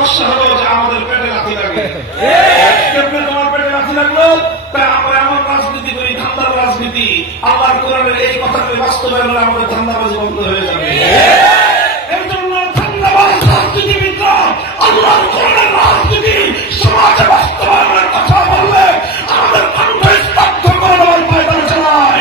সমস্যা হলো যে আমাদের পেটে লাথি লাগে। কেমনে তোমার পেটে লাথি লাগলো? তাই আমরা এমন রাজনীতি করি, ধান্দার রাজনীতি। আল্লাহর কোরআনের এই কথাকে বাস্তবায়ন হলে আমাদের ধান্দাবাজি বন্ধ হয়ে যাবে। এই জন্য ধান্দাবাজ রাজনীতিবিদরা আল্লাহর কোরআনের রাজনীতি সমাজে বাস্তবায়নের কথা বললে আমাদের কণ্ঠ স্তব্ধ করে দেওয়ার পায়তারা চালায়।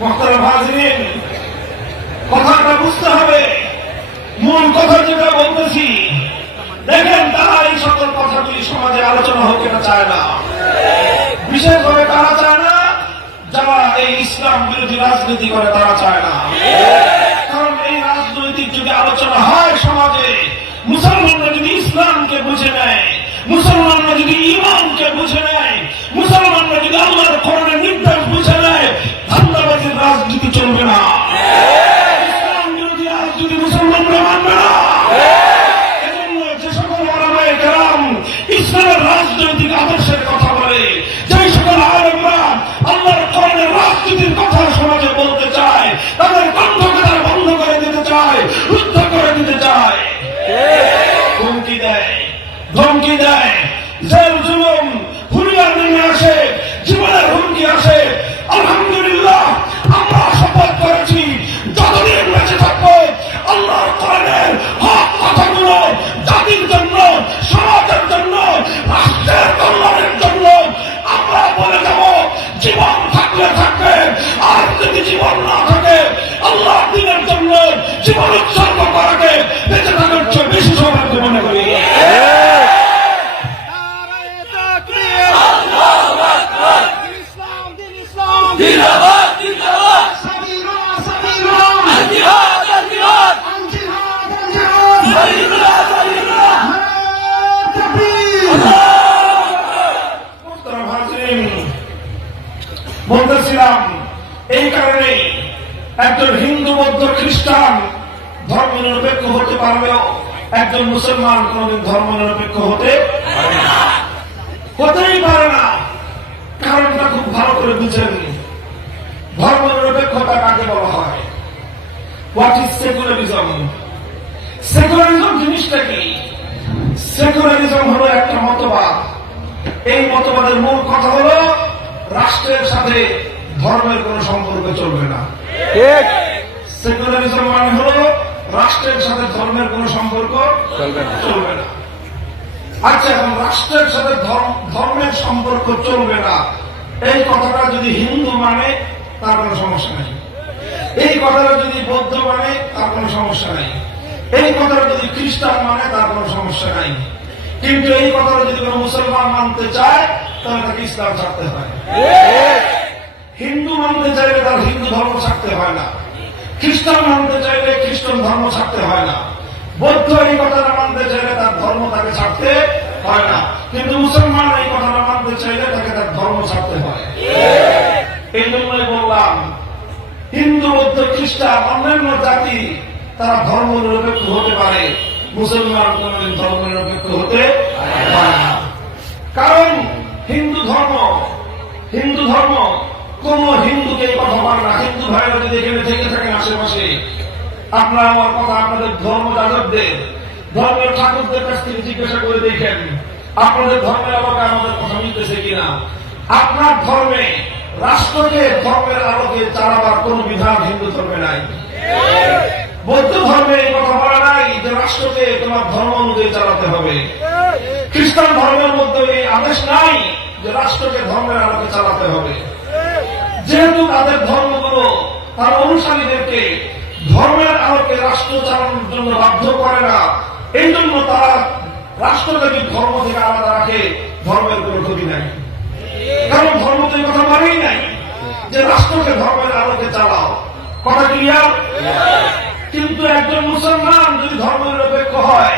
মুহতারাম হাজিরিন, কথাটা বুঝতে হবে। মূল কথা যেটা বলতেছি, দেখেন তারা এই সকল কথাগুলি সমাজে আলোচনা হোক এটা চায় না। বিশেষভাবে তারা চায় না যারা এই ইসলাম বিরোধী রাজনীতি করে, তারা চায় না। কারণ এই রাজনৈতিক যদি আলোচনা হয় সমাজে, মুসলমানরা যদি ইসলামকে বুঝে নেয়, মুসলমানরা যদি ইমানকে বুঝে নেয়, মুসলমানরা যদি আল্লাহর কোরআনের নির্দেশ বুঝে নেয়, ধান্দাবাজির রাজনীতি চলবে না। ইসলাম বিরোধী রাজনীতি মুসলমানরা মানবে না। এজন্য যে সকল ওলামায়ে কেরাম ইসলামের রাজনৈতিক আদর্শের কথা বলে, যে সকল আলেমরা আল্লাহর কোরআনের রাজনীতির কথা সমাজে বলতে চায়, তাদের কণ্ঠকে তারা বন্ধ করে দিতে চায়, রুদ্ধ করে দিতে চায়, হুমকি দেয়, ধমকি দেয়, জেল জুলুম হুলিয়ার নেমে আসে, জীবনের হুমকি আসে। আলহামদুলিল্লাহ, আমরা শপথ করেছি যতদিন বেঁচে থাকবো আল্লাহর কোরআনের হক কথাগুলো জাতির জন্য, সমাজের জন্য, রাষ্ট্রের কল্যাণের জন্য আমরা বলে যাব। জীবন থাকলে থাকবে, আর যদি জীবন না থাকে আল্লাহর দ্বীনের জন্য জীবন উৎসর্গ করাকে বেঁচে থাকার চেয়ে বেশি সৌভাগ্য মনে করি। বলতেছিলাম এই কারণেই একজন হিন্দু, বৌদ্ধ, খ্রিস্টান ধর্ম নিরপেক্ষ হতে পারলেও একজন মুসলমান কোনদিন ধর্ম নিরপেক্ষ হতেই পারে না। কারণটা খুব ভালো করে বুঝেন। ধর্ম নিরপেক্ষতা কাকে বলা হয়? What is secularism? সেকুলারিজম জিনিসটা কি? সেকুলারিজম হলো একটা মতবাদ। এই মতবাদের মূল কথা হলো রাষ্ট্রের সাথে ধর্মের কোন সম্পর্ক চলবে না। সেকুলারিজম মানে হলো রাষ্ট্রের সাথে ধর্মের কোন সম্পর্ক চলবে না। আচ্ছা, এখন রাষ্ট্রের সাথে ধর্মের সম্পর্ক চলবে না, এই কথাটা যদি হিন্দু মানে তার কোনো সমস্যা নেই। এই কথাটা যদি বৌদ্ধ মানে তার কোনো সমস্যা নেই। এই কথাটা যদি খ্রিস্টান মানে তার কোনো সমস্যা নাই। কিন্তু এই কথাটা যদি কোনো মুসলমান মানতে চায় তাহলে তাকে ইসলাম ছাড়তে হয়। হিন্দু মানতে চাইলে তার হিন্দু ধর্ম ছাড়তে হয় না। খ্রিস্টান মানতে চাইলে খ্রিস্টান ধর্ম ছাড়তে হয় না। বৌদ্ধ এই কথাটা মানতে চাইলে তার ধর্ম তাকে ছাড়তে হয় না। কিন্তু মুসলমান এই কথাটা মানতে চাইলে তাকে তার ধর্ম ছাড়তে হয়। এই জন্যই বললাম, হিন্দু, বৌদ্ধ, খ্রিস্টান অন্যান্য জাতি তারা ধর্ম নিরপেক্ষ হতে পারে, মুসলমান কোনদিন ধর্ম নিরপেক্ষ হতে পারে না। কারণ হিন্দু ধর্ম কোন হিন্দুকে এই কথা মানে না। হিন্দু ভাইরা যদি এখানে থেকে থাকেন আশেপাশে, আপনারা আমার কথা আপনাদের ধর্ম যাজকদের, ধর্মের ঠাকুরদের কাছ থেকে জিজ্ঞাসা করে দেখেন আপনাদের ধর্মের আলোকে আমাদের কথা মিলতেছে কিনা। আপনার ধর্মে রাষ্ট্রকে ধর্মের আলোকে চালাবার কোন বিধান হিন্দু ধর্মে নাই। বৌদ্ধ ধর্মে এই কথা বলা নাই যে রাষ্ট্রকে তোমার ধর্ম অনুযায়ী চালাতে হবে। খ্রিস্টান ধর্মের মধ্যে এই আদেশ নাই যে রাষ্ট্রকে ধর্মের আলোকে চালাতে হবে। যেহেতু তাদের ধর্মগুলো তার অনুসারীদেরকে ধর্মের আলোকে রাষ্ট্র চালানোর জন্য বাধ্য করে না, এই জন্য তারা রাষ্ট্রকে ধর্ম থেকে আলাদা রাখে, ধর্মের কোন ক্ষতি নাই। কারণ ধর্ম তো এই কথা বলেই নাই যে রাষ্ট্রকে ধর্মের আলোকে চালাও। কথা ক্লিয়ার? কিন্তু একজন মুসলমান যদি ধর্ম নিরপেক্ষ হয়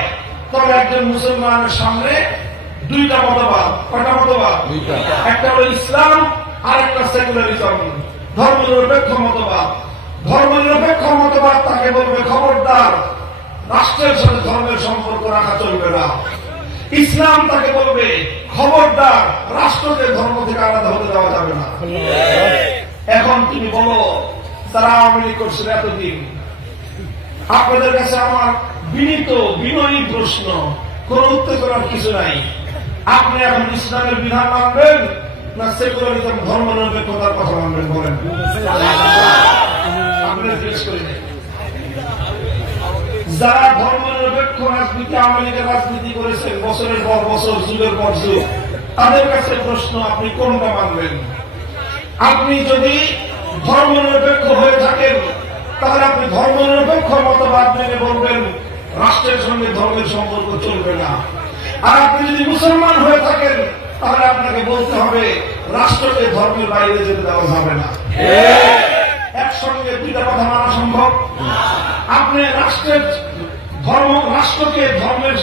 তবে একজন মুসলমানের সামনে দুইটা মতবাদ। কয়টা মতবাদ? একটা হলো ইসলাম আর একটা সেকুলারিজম, ধর্মনিরপেক্ষ মতবাদ। ধর্মনিরপেক্ষ মতবাদ তাকে বলবে খবরদার, রাষ্ট্রের সাথে ধর্মের সম্পর্ক রাখা চলবে না। ইসলাম তাকে বলবে খবরদার, রাষ্ট্রকে ধর্ম থেকে আলাদা হতে দেওয়া যাবে না। এখন তুমি বলো, তারা আওয়ামী লীগ করছিল এতদিন, আপনাদের কাছে আমার বিনীত বিনয়ী প্রশ্ন, কোন উত্তর করার কিছু নাই। আপনি এখন ইসলামের বিধান মানবেন না সেকুলারিজম ধর্মনিরপেক্ষতার কথা মানবেন? বলেন। আপনাদের জিজ্ঞেস করি নাই। যারা ধর্মনিরপেক্ষ রাজনীতি, আওয়ামী লীগের রাজনীতি করেছেন বছরের পর বছর, যুগের পর যুগ, তাদের কাছে প্রশ্ন, আপনি কোনটা মানবেন? আপনি যদি ধর্মনিরপেক্ষ হয়ে থাকেন তাহলে আপনি ধর্মনিরপেক্ষ মতবাদ মেনে বলবেন রাষ্ট্রের সঙ্গে ধর্মের সম্পর্ক চলবে না। আর আপনি যদি মুসলমান হয়ে থাকেন তাহলে আপনাকে বলতে হবে রাষ্ট্রকে ধর্মের বাইরে যেতে দেওয়া যাবে না। একসঙ্গে দুইটা কথা মানা সম্ভব? আপনি রাষ্ট্রের রাষ্ট্রকে ধর্মের